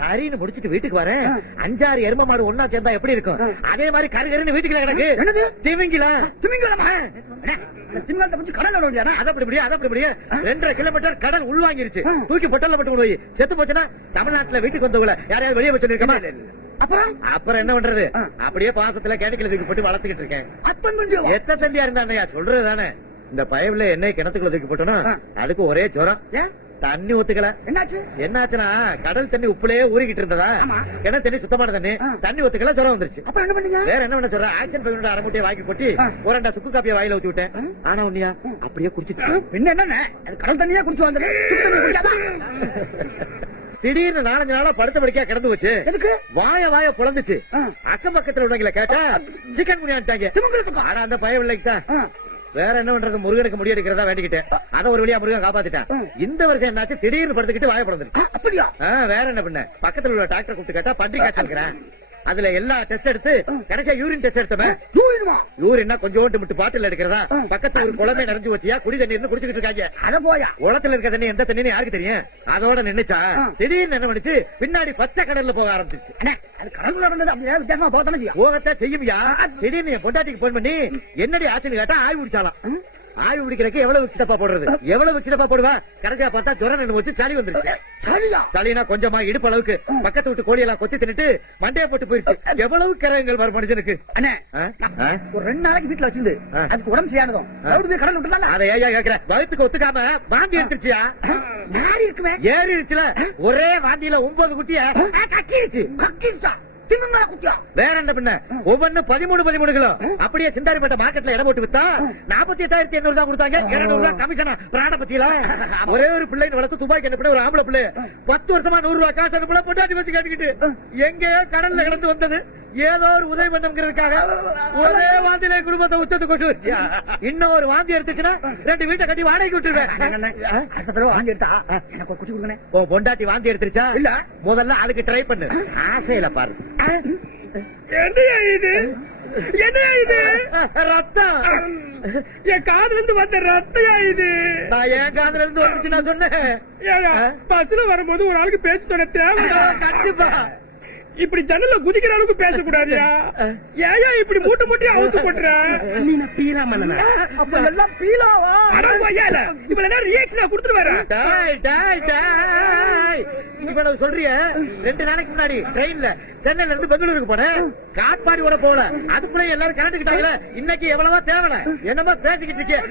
அரின்னு முடிச்சிட்டு வீட்டுக்கு வரேன். 5-6 எரும மாடு ஒன்னா சேர்ந்தா எப்படி இருக்கும்? அதே மாதிரி கருகருன்னு வீட்டுக்குள்ள கிடக்கு. என்னது? திமிங்கிலா? திமிங்கலமா? திமிங்கலத்தை பிடிச்சி கடல்ல விட வேண்டியதா? அது அப்படி 2.5 கிலோமீட்டர் கடல் உள்வாங்கிருச்சு. தூக்கி பொட்டல்ல போட்டு போய் செத்து போச்சுன்னா தமிழ்நாட்டுல வீட்டுக்கு வந்தவங்கள யாரையாவது வெளியே வச்சிருக்கமா? அப்புறம் என்ன பண்றது? அப்படியே பாசத்துல கேட்டுக்குள்ள தூக்கி போட்டு வளர்த்துக்கிட்டு இருக்கேன். எத்த தண்டியா இருந்தா சொல்றது தானே. இந்த பயவுல என்ன கிணத்துக்குள்ள தூக்கி போட்டோம்னா அதுக்கு ஒரே ஜுரம். தண்ணி ஒத்துக்கல. என்னாச்சுன்னா கடல் தண்ணி உப்புலயே ஊறிக்கிட்டு இருந்ததா, கிணறு தண்ணி சுத்தமான தண்ணி ஒத்துக்கல, ஜுரம் வந்துருச்சு. அப்புறம் என்ன பண்ணீங்க? வேற என்ன பண்ண சொல்ற? ஆக்சன் பையனோட அரைமுட்டையை வாங்கி கொட்டி ஒரு சுக்கு காப்பியை வாயில ஊத்தி விட்டேன். ஆனா உன்னியா அப்படியே குடிச்சிட்டு என்ன கடல் தண்ணியா குடிச்சு வந்தது? திடீர்னு 4-5 நாளா படுத்த படுக்கையா கிடந்து வச்சு வாய புலந்துச்சு. அக்கம் பக்கத்துல உள்ளவங்களை கேட்டா சிக்கன் குனியாட்டாங்க. ஆனா அந்த பயம் இல்லைக்கு வேற என்ன பண்றது? முருகனுக்கு முடி எடுக்கிறதா வேண்டிக்கிட்டேன். அத ஒரு வழியா முருகன் காப்பாத்திட்டான். இந்த வருஷம் என்னாச்சு? திடீர்னு படுத்துக்கிட்டு வாய பிறந்துருச்சு. அப்படியா? வேற என்ன பண்ண? பக்கத்துல உள்ள டாக்டர் கூப்பிட்டு கேட்டா பன்றி காய்ச்சல். அதுல எல்லா டெஸ்ட் எடுத்து கடைசியா யூரின் டெஸ்ட் எடுத்தமே. யூரின்னா கொஞ்சோண்டு மட்டும் பாட்டில் எடுக்கிறதா? பக்கத்துல ஒரு குளமே நிறைஞ்சு வச்சியா குடி தண்ணீர் குடிச்சுக்கிட்டு இருக்காங்க. அத போயா குளத்துல இருக்க தண்ணி எந்த தண்ணி யாருக்கு தெரியும்? அதோட நின்னுச்சா திடீர்னு என்ன பண்ணுச்சு? பின்னாடி பச்சை கடல்ல போக ஆரம்பிச்சிச்சு. வித்தியாசமா போகத்தான் செய்யும்யா. திடீர்னு என் பொண்டாட்டிக்கு போன் பண்ணி என்னடி ஆச்சுன்னு கேட்டா ஆய்வு முடிச்சாலாம். ஆய்வு முடிக்கிறதுக்கு எவ்வளவு சிறப்பா போடுறது? எவ்வளவு சிறப்பா போடுவா? கடைசியா பார்த்தா ஜுரம் நின்று வச்சு சளி வந்துருச்சு. சளினா கொஞ்சமா இடுப்பு அளவுக்கு. பக்கத்து விட்டு கோழியெல்லாம் கொத்தி தின்னுட்டு மண்டையை போட்டு போயிருச்சு. எவ்வளவு கரங்கள் வரும் மனுஷனுக்கு. அண்ணே ஒரு 2 நாளைக்கு வீட்டுல வச்சிருந்து அதுக்கு உடம்பு செய்யானதும் கடல் விட்டுலாம். அதை ஏயா கேக்குற? வயிற்றுக்கு ஒத்துக்காம வாந்தி எடுத்துருச்சியா? இருக்குமே ஏறிடுச்சுல. ஒரே வாந்தியில 9 குட்டிய கக்கிருச்சு. வேற என்ன பண்ண? ஒவ்வொன்னு 13 கிலோ. அப்படியே சிந்தாரிப்பட்ட மார்க்கெட்ல இடம் போட்டு வித்தா 48,800 தான் கொடுத்தாங்க. 200 ரூபாய் கமிஷனா? பிராண பத்தியில ஒரே ஒரு பிள்ளை வளர்த்து துபாய்க்கு அனுப்பின ஒரு ஆம்பளை பிள்ளை 10 வருஷமா 100 ரூபாய் காசு அனுப்பல. பொண்டாட்டி வச்சு கேட்டுக்கிட்டு எங்கேயோ கடல்ல கிடந்து வந்தது. ஏதோ ஒரு உதவி பண்ணுங்கிறதுக்காக ஒரே வாந்தியில குடும்பத்தை உச்சத்து கொண்டு வச்சியா? இன்னும் ஒரு வாந்தி எடுத்துச்சுன்னா 2 வீட்டை கட்டி வாடகைக்கு விட்டுருவேன். வாந்தி எடுத்தா எனக்கு குட்டி கொடுங்க. பொண்டாட்டி வாந்தி எடுத்துருச்சா? இல்ல, முதல்ல அதுக்கு ட்ரை பண்ணு. ஆசையில பாரு. என்னையா இது? ரத்தம் என் காதுல இருந்து வந்த ரத்தையா இது? நான் என் காதுல இருந்து வந்துச்சு நான் சொன்னேன். பஸ்ல வரும்போது ஒரு ஆளுக்கு பேச்சு தொட தேவை. கண்டிப்பா இப்படி ஜன்னல குதிக்கிற அளவுக்கு பேசக்கூடாதியா? ஏயா இப்படி மூட்டை மூட்டையா அவுத்து போட்டுற? நீ பீலா மன்னனா? அப்ப எல்லாம் பீலாவா? அடங்கோயால இப்ப என்ன ரியாக்ஷனா கொடுத்துட்டு வர? இவ்வளவு சொல்றிய. 2 நாளைக்கு முன்னாடி ட்ரெயின்ல சென்னையில இருந்து பெங்களூருக்கு போனேன். காட்பாடியோட போல அதுக்குள்ள எல்லாரும் கலந்துக்கிட்டாங்களே. இன்னைக்கு எவ்வளவோ தேவை என்னமோ பேசிக்கிட்டு இருக்கேன்.